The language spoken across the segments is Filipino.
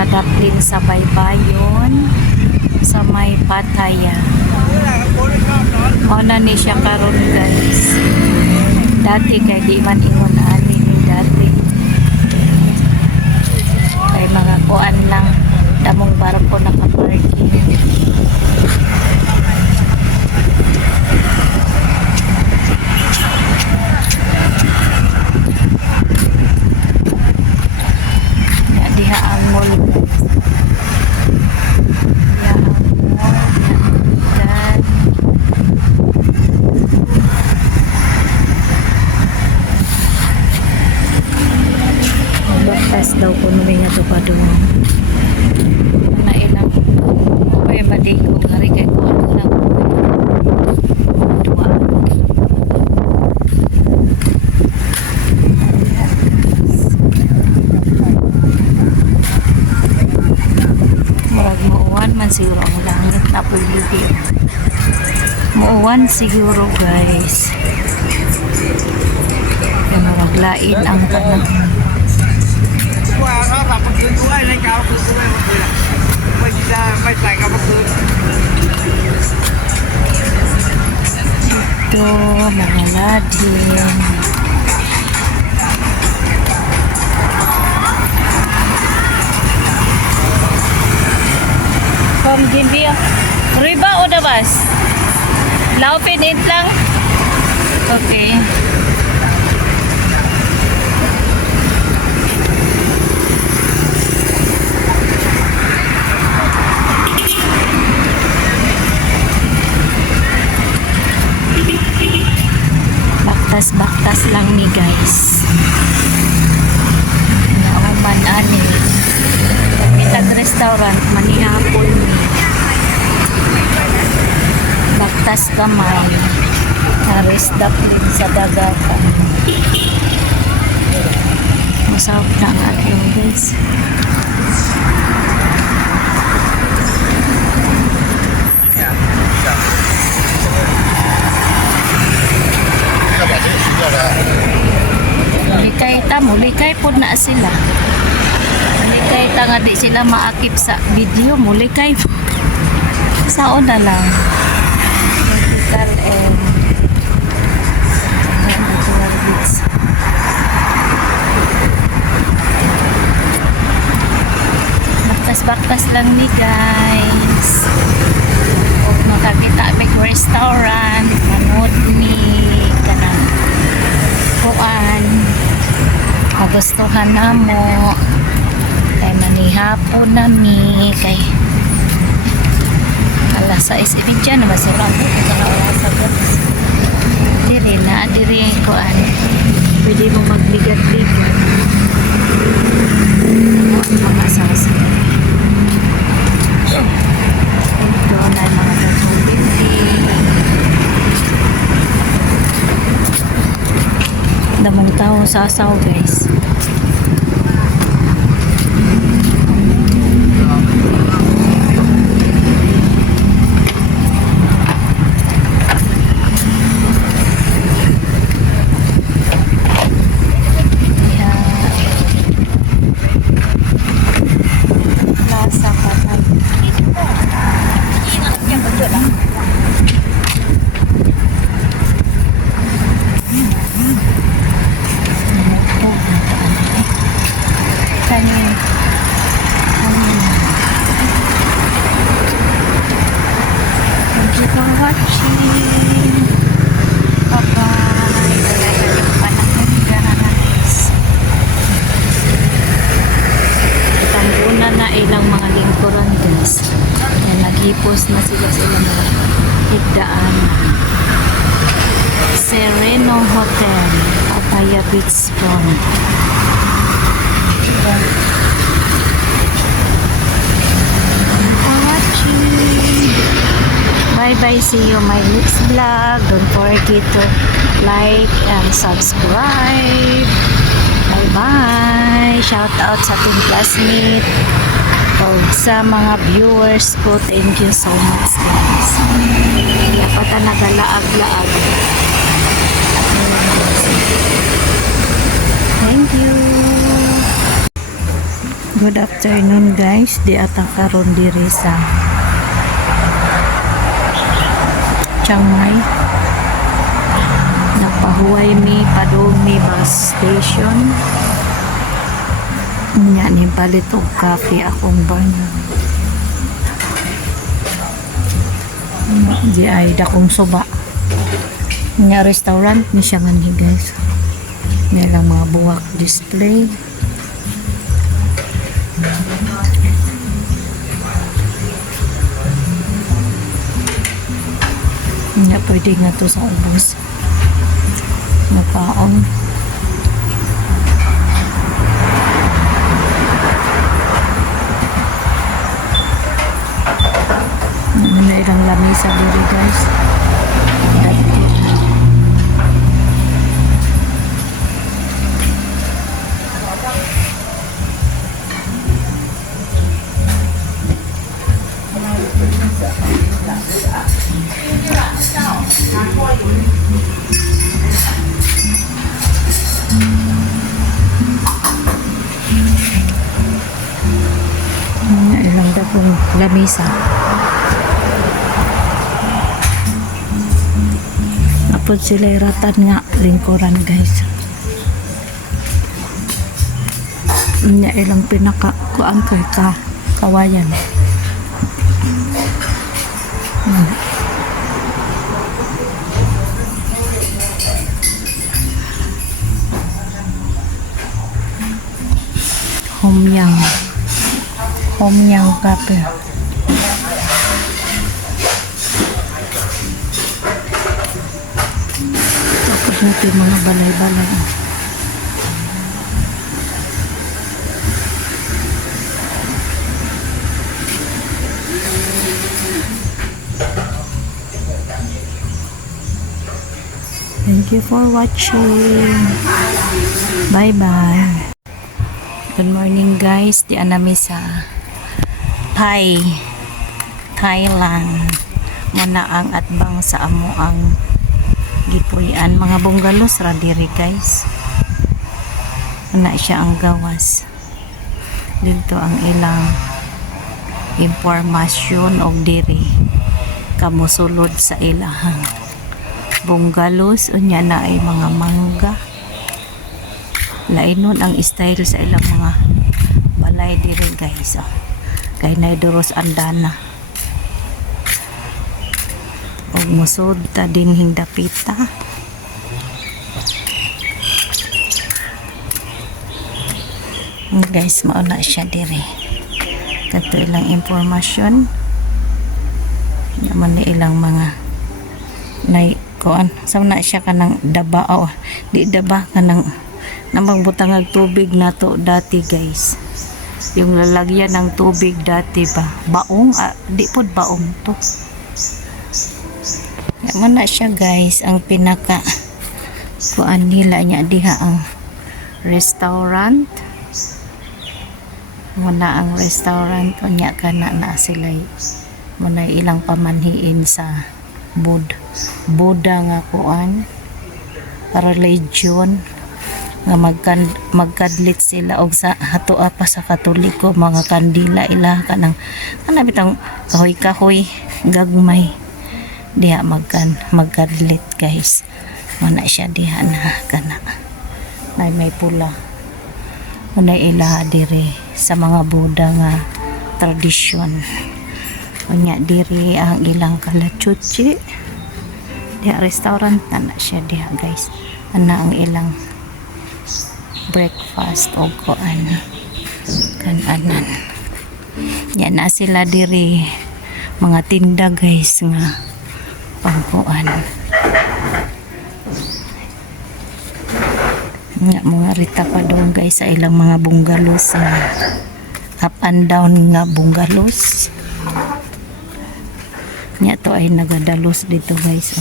sa Daplin sa Baybayon sa may Pataya. Ona ni siya karon guys. Dati kay di man ingon ani ni dati. Kay mga kuan lang damong barko naka-parking. Diha ang mall. Baktas daw ko nung nga to pa doon. Na ilang okay badi ko hari kay ko ano lang. Dua. Marag muuwan man siguro ang langit na puligi. Muuwan siguro guys. Kaya maraglain ang panahon. Ito, mga ladin. From Gimbia. Riba o dabas? Laupin it lang? Okay. Baktas lang ni guys. Nauman ani. Pitag restaurant manihapon ni. Baktas kamay. Haris Daplin sa dagatan. Masarap na ang ating guys. Mulikay po na sila. Mulikay ta nga di sila maakip sa video. Mulikay po. Saon na lang. Medical and natural goods. Baktas-baktas lang ni guys. Huwag makakita may restaurant. Manood ni kanang kuan. Magustuhan na mo kay manihapon nami kay alas 6 dyan na masarap ito na oras diri na diri kuan pwede mo magligat-ligat mga sasa ito na mga katubig damong tao sasaw guys. Plaza Patay. Thank you for watching. Bye-bye. Panahon guys. Tambuna na ilang mga lingkuran guys. Naghipos na sila mga higdaan. Sereno Hotel, Pataya Beach Front. Bye bye, see you my next vlog. Don't forget to like and subscribe. Bye bye. Shout out sa ating classmate o sa mga viewers ko. Thank you so much guys. Kaya pata nagalaag-laag. Thank you. Good afternoon guys, di atang karon diri sa Chiang Mai. Napahuway mi padung mi bus station. Nya ni palit og coffee akong banyo. Di ay dakong suba. Nya restaurant ni siya man ni guys. May lang mga buwak display. Nga pwede nga to sa ubos napaon. Na ilang lamisa dito guys. Ilang dakong lamisa. Apod sila iratan nga lingkuran guys. Nya ilang pinaka kuan kay kawayan. Homyang kape. Tapos natin mga balay-balay. Thank you for watching. Bye-bye. Good morning guys. Di anami sa Thailand. Muna ang atbang sa amo ang gipuyan. Mga bungalows ra diri guys. Ana siya ang gawas. Dito ang ilang impormasyon og diri kamusulod sa ilahang bungalows. Unya na ay mga mangga. Lainon ang style sa ilang mga balay diri guys. Kay naiduros andana. Og musod ta din hindapita. Guys, mauna siya diri. Kato ilang impormasyon. Naman ni ilang mga kuan. Sa na siya kanang daba o di daba kanang namang butangag tubig nato dati guys. Yung lalagyan ng tubig dati pa baong, di pod baong to. Naman na siya guys ang pinaka kuan nila nya diha ang restaurant. Muna ang restaurant unya kana na sila muna ilang pamanhiin sa Buddha nga kuan religion nga magkadlit sila og sa hatoa pa sa Katoliko mga kandila ila kanang bitang kahoy gagmay diha magkadlit guys. Mana siya diha na kana may pula una ila diri sa mga Buddha nga tradisyon. Unya diri ang ilang kalachuchi diha restaurant na siya diha guys. Ana ang ilang breakfast o kuan kananan. Yan na sila diri mga tinda guys nga pangkuan. Nga mga rita pa doon guys sa ilang mga bungalows sa up and down nga bungalows. Nya to ay nagadalos dito guys.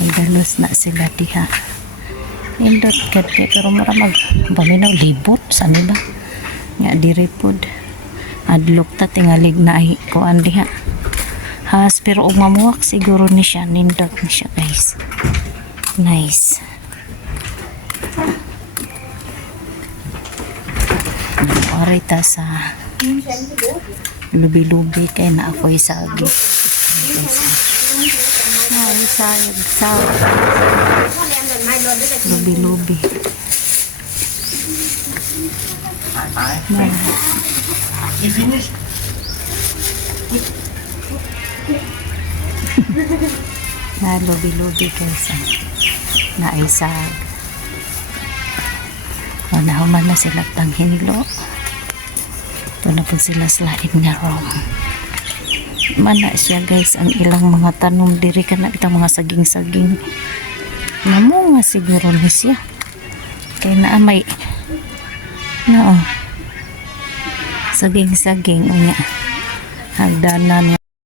Nagadalos na sila diha. Indot kati pero maramag paminaw libot sani ba nga diri pod adlok ta tingalig na ay kuan diha has pero og mamuwak siguro ni siya nindot ni siya guys. Nice. Orita sa lubi-lubi kay na ako'y sagi. Ay, sayag, sayag. Lubi-lubi. You finished? Na lubi-lubi kaysa naisag. O nahuman na sila tanghinlo. Ito na po sila slain nga rom. Mana siya guys ang ilang mga tanom diri ka na itang mga saging-saging. Namo nga siguro ni siya. Kaya na may saging-saging o niya. Hagdanan nga